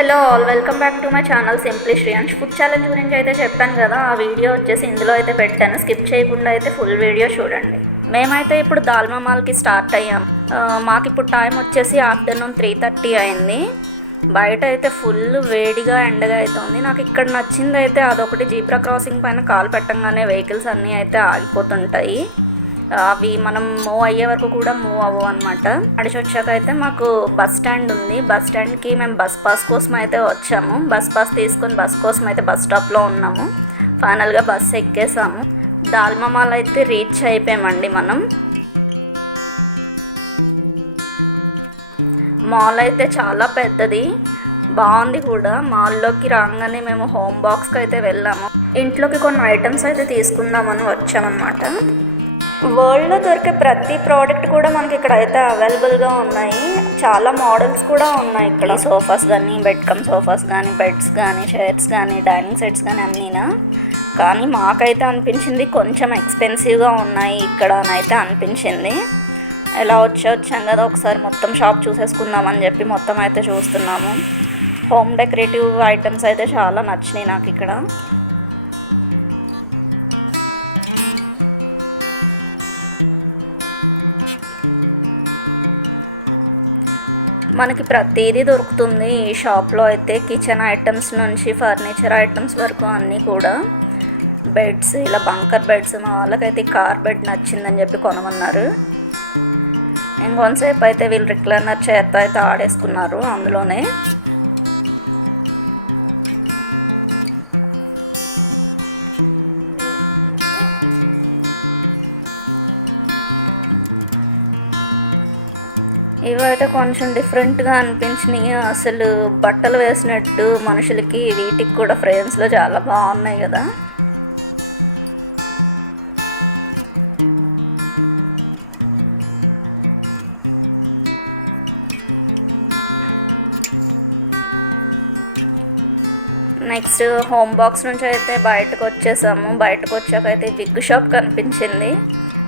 Hello all welcome back to my channel simply Shreyansh food challenge గురించి అయితే చెప్పాను కదా ఆ వీడియో వచ్చేసి ఇందులో అయితే పెట్టాను. స్కిప్ చేయకుండా అయితే ఫుల్ వీడియో చూడండి. మేమైతే ఇప్పుడు దాల్మా మాల్కి స్టార్ట్ అయ్యాం. మాకు ఇప్పుడు టైం వచ్చేసి ఆఫ్టర్నూన్ త్రీ థర్టీ అయింది. బయట అయితే ఫుల్ వేడిగా ఎండగా అవుతుంది నాకు ఇక్కడ నచ్చింది అయితే అదొకటి. జీబ్రా క్రాసింగ్ పైన కాలు పెట్టంగానే వెహికల్స్ అన్నీ అయితే ఆగిపోతుంటాయి. అవి మనం మూవ్ అయ్యే వరకు కూడా మూవ్ అవ్వవు అనమాట అడిచి వచ్చాక అయితే మాకు బస్ స్టాండ్ ఉంది. బస్ స్టాండ్కి మేము బస్ పాస్ కోసం అయితే వచ్చాము. బస్ పాస్ తీసుకుని బస్ కోసం అయితే బస్ స్టాప్లో ఉన్నాము. ఫైనల్గా బస్ ఎక్కేసాము. దాల్మమాల్ అయితే రీచ్ అయిపోయామండి మనం. మాల్ అయితే చాలా పెద్దది. బాగుంది కూడా. మాల్లోకి రాగానే మేము హోమ్ బాక్స్కి అయితే వెళ్ళాము. ఇంట్లోకి కొన్ని ఐటమ్స్ అయితే తీసుకుందామని వచ్చామన్నమాట. వరల్డ్లో దొరికే ప్రతి ప్రోడక్ట్ కూడా మనకి ఇక్కడ అయితే అవైలబుల్గా ఉన్నాయి. చాలా మోడల్స్ కూడా ఉన్నాయి ఇక్కడ. సోఫాస్ కానీ బెడ్ కమ్ సోఫాస్ కానీ బెడ్స్ కానీ చైర్స్ కానీ డైనింగ్ సెట్స్ కానీ అన్నీనా? కానీ మాకైతే అనిపించింది కొంచెం ఎక్స్పెన్సివ్గా ఉన్నాయి ఇక్కడ అని అయితే అనిపించింది. ఎలా వచ్చే వచ్చాం కదా ఒకసారి మొత్తం షాప్ చూసేసుకుందామని చెప్పి మొత్తం అయితే చూస్తున్నాము. హోమ్ డెకరేటివ్ ఐటమ్స్ అయితే చాలా నచ్చినాయి నాకు ఇక్కడ. మనకి ప్రతిదీ దొరుకుతుంది ఈ షాప్లో అయితే. కిచెన్ ఐటమ్స్ నుంచి ఫర్నిచర్ ఐటమ్స్ వరకు అన్నీ కూడా. బెడ్స్ ఇలా బంకర్ బెడ్స్ మా వాళ్ళకైతే కార్ బెడ్ నచ్చిందని చెప్పి కొనమన్నారు. ఇంకొంతసేపు అయితే వీళ్ళు రిక్లైనర్ చేత అయితే ఆడేసుకున్నారు అందులోనే. అయితే కొంచెం డిఫరెంట్గా అనిపించినాయి. అసలు బట్టలు వేసినట్టు మనుషులకి వీటికి కూడా ఫ్రేమ్స్లో చాలా బాగున్నాయి కదా. నెక్స్ట్ హోమ్ బాక్స్ నుంచి అయితే బయటకు వచ్చేసాము. బయటకు వచ్చాక అయితే విగ్ షాప్ కనిపించింది.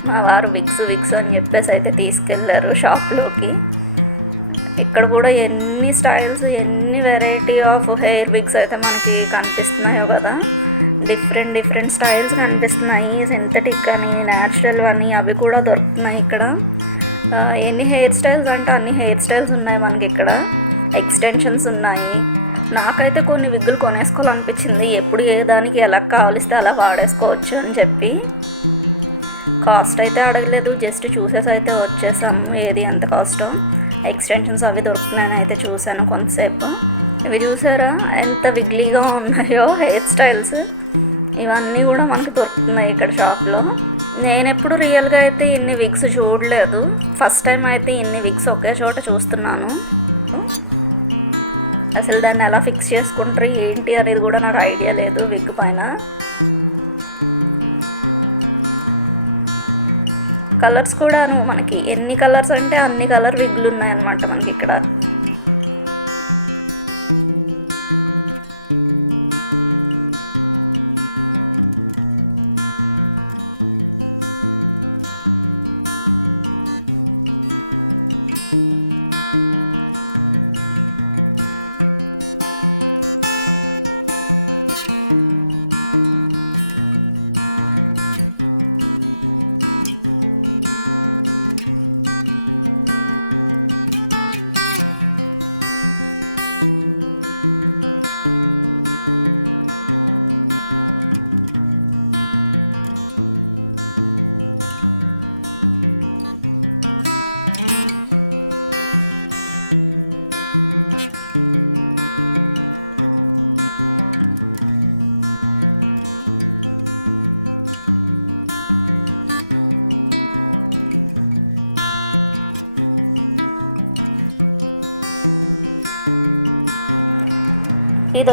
మా వారు విగ్స్ విగ్స్ అని చెప్పేసి అయితే తీసుకెళ్ళారు షాప్లోకి ఇక్కడ కూడా ఎన్ని స్టైల్స్ ఎన్ని వెరైటీ ఆఫ్ హెయిర్ విగ్స్ అయితే మనకి కనిపిస్తున్నాయో కదా. డిఫరెంట్ డిఫరెంట్ స్టైల్స్ కనిపిస్తున్నాయి. సింథటిక్ అని న్యాచురల్ అని అవి కూడా దొరుకుతున్నాయి ఇక్కడ. ఎన్ని హెయిర్ స్టైల్స్ అంటే అన్ని హెయిర్ స్టైల్స్ ఉన్నాయి మనకి ఇక్కడ. ఎక్స్టెన్షన్స్ ఉన్నాయి. నాకైతే కొన్ని విగ్గులు కొనేసుకోవాలనిపించింది. ఎప్పుడు ఏ దానికి ఎలా కావలిస్తే అలా వాడేసుకోవచ్చు అని చెప్పి. కాస్ట్ అయితే అడగలేదు జస్ట్ చూసేసి అయితే వచ్చేసాము ఏది ఎంత కాస్టో. ఎక్స్టెన్షన్స్ అవి దొరుకుతున్నాయని అయితే చూశాను కొంతసేపు. ఇవి చూసారా? ఎంత విగ్లీగా ఉన్నాయో హెయిర్ స్టైల్స్. ఇవన్నీ కూడా మనకు దొరుకుతున్నాయి ఇక్కడ షాప్లో. నేను ఎప్పుడు రియల్గా అయితే ఇన్ని విగ్స్ చూడలేదు. ఫస్ట్ టైం అయితే ఇన్ని విగ్స్ ఒకే చోట చూస్తున్నాను. అసలు దాన్ని ఎలా ఫిక్స్ చేసుకుంటారు ఏంటి అనేది కూడా నాకు ఐడియా లేదు విగ్ పైన. కలర్స్ కూడాను మనకి ఎన్ని కలర్స్ అంటే అన్ని కలర్ విగ్లు ఉన్నాయన్నమాట మనకి ఇక్కడ.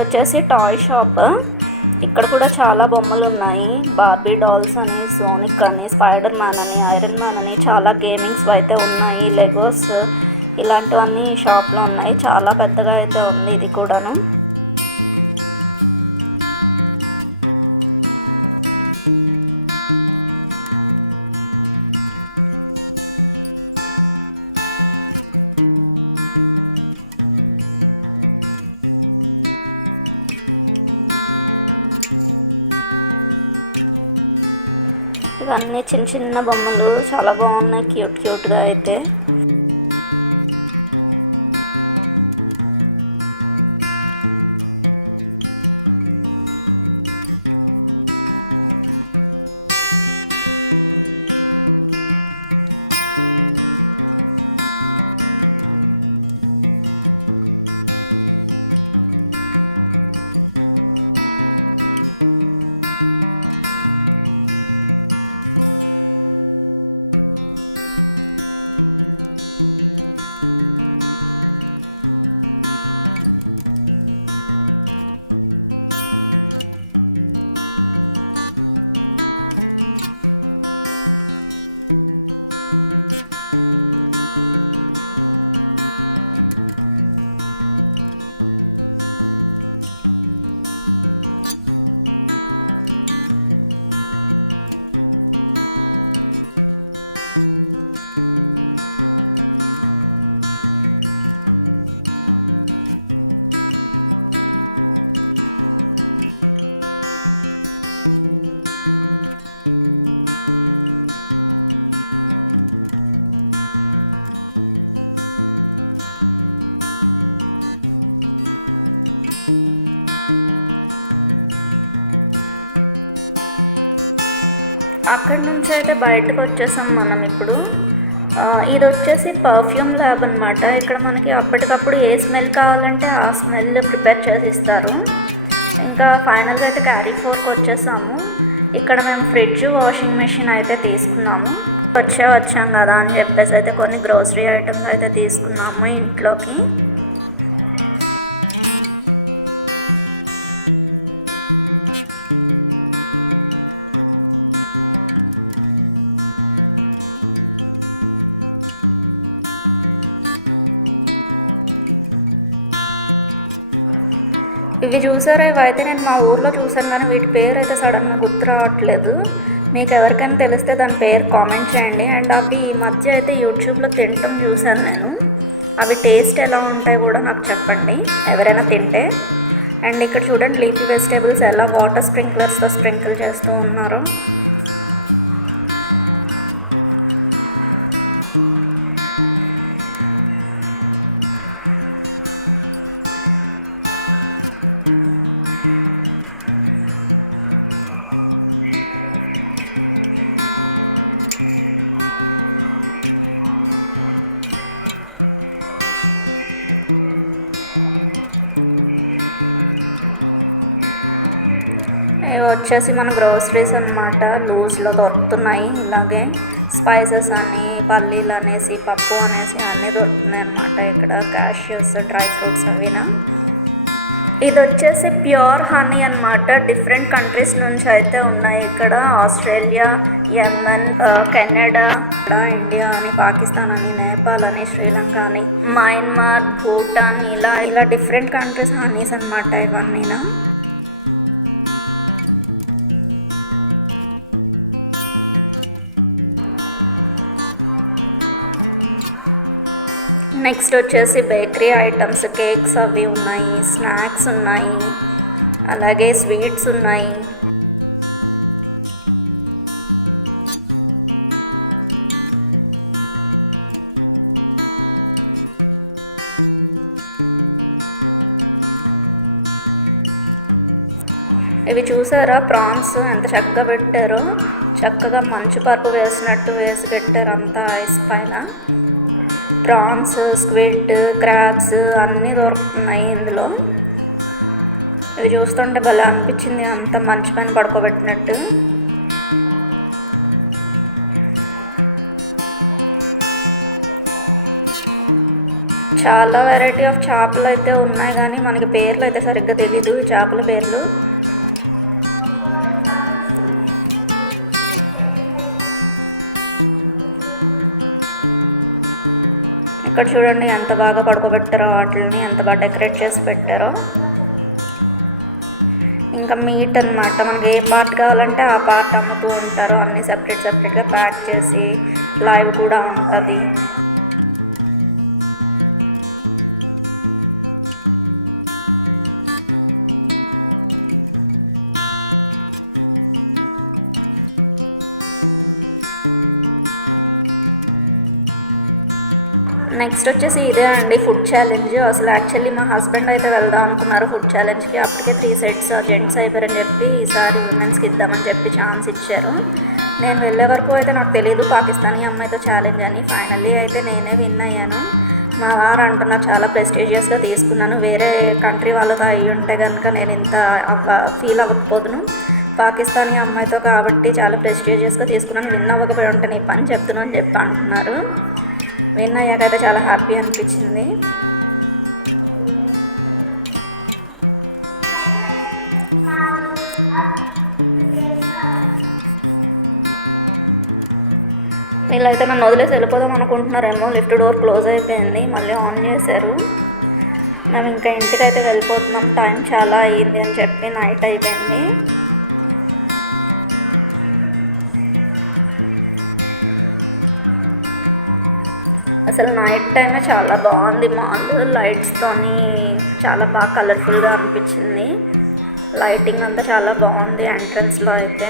వచ్చేసి టాయ్ షాప్. ఇక్కడ కూడా చాలా బొమ్మలు ఉన్నాయి. బార్బీ డాల్స్ అని సోనిక్ అని స్పైడర్ మ్యాన్ అని ఐరన్ మ్యాన్ అని చాలా గేమింగ్స్ అయితే ఉన్నాయి. లెగోస్ ఇలాంటివన్నీ షాప్లో ఉన్నాయి. చాలా పెద్దగా అయితే ఉంది ఇది కూడాను. చిన్న చిన్న బొమ్మలు చాలా బాగున్నాయి. క్యూట్ క్యూట్గా అయితే. బయటకు వచ్చేసాం మనం ఇప్పుడు. ఇది వచ్చేసి పర్ఫ్యూమ్ ల్యాబ్ అనమాట ఇక్కడ మనకి అప్పటికప్పుడు ఏ స్మెల్ కావాలంటే ఆ స్మెల్ ప్రిపేర్ చేసి ఇస్తారు ఇంకా ఫైనల్గా అయితే క్యారీ ఫోర్కి వచ్చేసాము. ఇక్కడ మేము ఫ్రిడ్జ్ వాషింగ్ మెషిన్ అయితే తీసుకున్నాము. వచ్చే వచ్చాం కదా అని చెప్పేసి అయితే కొన్ని గ్రోసరీ ఐటమ్స్ అయితే తీసుకున్నాము ఇంట్లోకి. సార్ ఇవి అయితే నేను మా ఊర్లో చూసాను కానీ వీటి పేరు అయితే సడన్గా గుర్తు రావట్లేదు. మీకు ఎవరికైనా తెలిస్తే దాని పేరు కామెంట్ చేయండి. అండ్ అవి ఈ మధ్య అయితే యూట్యూబ్లో తినటం చూసాను నేను. అవి టేస్ట్ ఎలా ఉంటాయి కూడా నాకు చెప్పండి. ఎవరైనా తింటే. అండ్ ఇక్కడ చూడండి లీఫీ వెజిటేబుల్స్ ఎలా వాటర్ స్ప్రింక్లర్స్తో స్ప్రింకిల్ చేస్తూ ఉన్నారో. వచ్చేసి మన గ్రోసరీస్ అనమాట లూజ్లో దొరుకుతున్నాయి. ఇలాగే స్పైసెస్ అని పల్లీలు అనేసి పప్పు అనేసి అన్నీ దొరుకుతున్నాయి అనమాట ఇక్కడ. క్యాషియస్ డ్రై ఫ్రూట్స్ అవినా. ఇది వచ్చేసి ప్యూర్ హనీ అన్నమాట. డిఫరెంట్ కంట్రీస్ నుంచి అయితే ఉన్నాయి ఇక్కడ. ఆస్ట్రేలియా యమన్ కెనడా ఇండియా అని పాకిస్తాన్ అని నేపాల్ అని శ్రీలంక అని మయన్మార్ భూటాన్ ఇలా ఇలా డిఫరెంట్ కంట్రీస్ హనీస్ అనమాట ఇవన్నీనా. నెక్స్ట్ వచ్చేసి బేకరీ ఐటమ్స్ కేక్స్ అవి ఉన్నాయి స్నాక్స్ ఉన్నాయి అలాగే స్వీట్స్ ఉన్నాయి. ఇవి చూసారా? ప్రాన్స్ ఎంత చక్కగా పెట్టారో. చక్కగా మంచు పరుపు వేసినట్టు వేసి పెట్టారు అంతా ఐస్ పైన. ప్రాన్స్ స్క్విడ్ క్రాబ్స్ అన్నీ దొరుకుతున్నాయి ఇందులో. ఇవి చూస్తుంటే భలే అనిపించింది. అంత మంచి పైన పడుకోబెట్టినట్టు. చాలా వెరైటీ ఆఫ్ చేపలు అయితే ఉన్నాయి కానీ మనకి పేర్లు అయితే సరిగ్గా తెలీదు. చేపల పేర్లు. ఇక్కడ చూడండి ఎంత బాగా పడుకోబెట్టారో వాటిని ఎంత బాగా డెకరేట్ చేసి పెట్టారో. ఇంకా మీట్ అనమాట మనకి ఏ పార్ట్ కావాలంటే ఆ పార్ట్ అమ్ముతూ ఉంటారు. అన్ని సెపరేట్ సెపరేట్గా ప్యాక్ చేసి లైవ్ కూడా ఉంటుంది. నెక్స్ట్ వచ్చేసి ఇదే అండి ఫుడ్ ఛాలెంజ్ అసలు యాక్చువల్లీ మా హస్బెండ్ అయితే వెళ్దాం అనుకున్నారు ఫుడ్ ఛాలెంజ్కి అప్పటికే త్రీ సెట్స్ జెంట్స్ అయిపోయారని చెప్పి ఈసారి ఉమెన్స్కి ఇద్దామని చెప్పి ఛాన్స్ ఇచ్చారు. నేను వెళ్ళే వరకు అయితే నాకు తెలియదు పాకిస్తానీ అమ్మాయితో ఛాలెంజ్ అని. ఫైనల్లీ అయితే నేనే విన్ అయ్యాను. మా వారు అంటున్నారు చాలా ప్రెస్టీజియస్గా తీసుకున్నాను. వేరే కంట్రీ వాళ్ళతో అయ్యి ఉంటే కనుక నేను ఇంత ఫీల్ అవ్వకపోదును. పాకిస్తానీ అమ్మాయితో కాబట్టి చాలా ప్రెస్టీజియస్గా తీసుకున్నాను. విన్ అవ్వకపోయి ఉంటే నీ పని చెప్తున్నాను అని చెప్పి అంటున్నారు. విన్ అయ్యాకైతే చాలా హ్యాపీ అనిపించింది. వీళ్ళైతే నన్ను వదిలేసి వెళ్ళిపోదాం అనుకుంటున్నారేమో లిఫ్ట్ డోర్ క్లోజ్ అయిపోయింది మళ్ళీ ఆన్ చేశారు. మేము ఇంకా ఇంటికి అయితే వెళ్ళిపోతున్నాం టైం చాలా అయ్యింది అని చెప్పి నైట్ అయిపోయింది. అసలు నైట్ టైమే చాలా బాగుంది. మాల్ లైట్స్తోని చాలా బాగా కలర్ఫుల్గా అనిపించింది. లైటింగ్ అంతా చాలా బాగుంది ఎంట్రన్స్లో అయితే.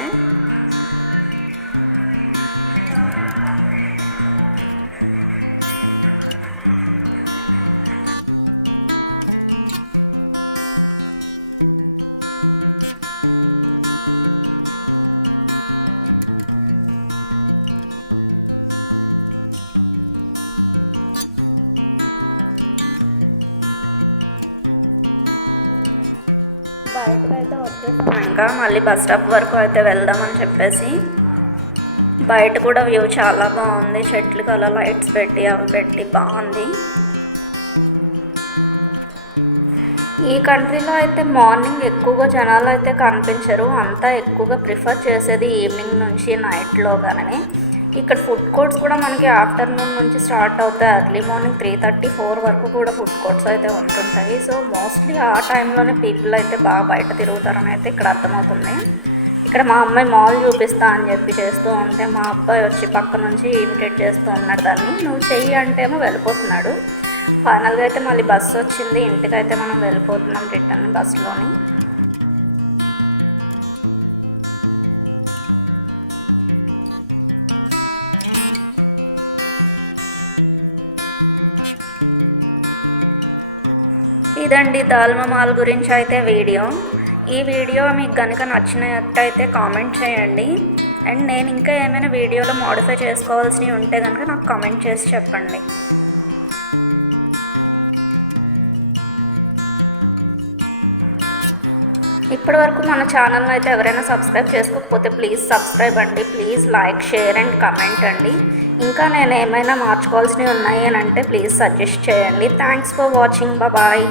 మళ్ళీ బస్ స్టాప్ వరకు అయితే వెళ్దామని చెప్పేసి బయట కూడా వ్యూ చాలా బాగుంది. చెట్లు అలా లైట్స్ పెట్టి అవి పెట్టి బాగుంది. ఈ కంట్రీలో అయితే మార్నింగ్ ఎక్కువగా జనాలు అయితే కనిపించరు. అంతా ఎక్కువగా ప్రిఫర్ చేసేది ఈవినింగ్ నుంచి నైట్లో కానీ ఇక్కడ ఫుడ్ కోర్ట్స్ కూడా మనకి ఆఫ్టర్నూన్ నుంచి స్టార్ట్ అవుతాయి. Early morning three thirty four వరకు కూడా ఫుడ్ కోర్ట్స్ అయితే ఉంటుంటాయి. సో ఆ టైంలోనే పీపుల్ అయితే బాగా బయట తిరుగుతారని అయితే ఇక్కడ అర్థమవుతుంది. ఇక్కడ మా అమ్మాయి మాల్ చూపిస్తా అని చెప్పి చేస్తూ ఉంటే మా అబ్బాయి వచ్చి పక్క నుంచి ఇమిటేట్ చేస్తూ ఉన్నాడు దాన్ని నువ్వు చెయ్యి అంటేమో వెళ్ళిపోతున్నాడు. ఫైనల్గా అయితే మళ్ళీ బస్సు వచ్చింది. ఇంటికైతే మనం వెళ్ళిపోతున్నాం రిటర్న్ బస్సులోని. దాల్మా మాల్ గురించి అయితే వీడియో. ఈ వీడియో మీకు కనుక నచ్చినట్టయితే కామెంట్ చేయండి. అండ్ నేను ఇంకా ఏమైనా వీడియోలో మోడిఫై చేసుకోవాల్సినవి ఉంటే కనుక నాకు కామెంట్ చేసి చెప్పండి. ఇప్పటి వరకు మన ఛానల్ని అయితే ఎవరైనా సబ్స్క్రైబ్ చేసుకోకపోతే ప్లీజ్ సబ్స్క్రైబ్ అండి. Please like share and comment అండి. ఇంకా నేను ఏమైనా మార్చుకోవాల్సినవి ఉన్నాయి అని అంటే ప్లీజ్ సజెస్ట్ చేయండి. Thanks for watching bye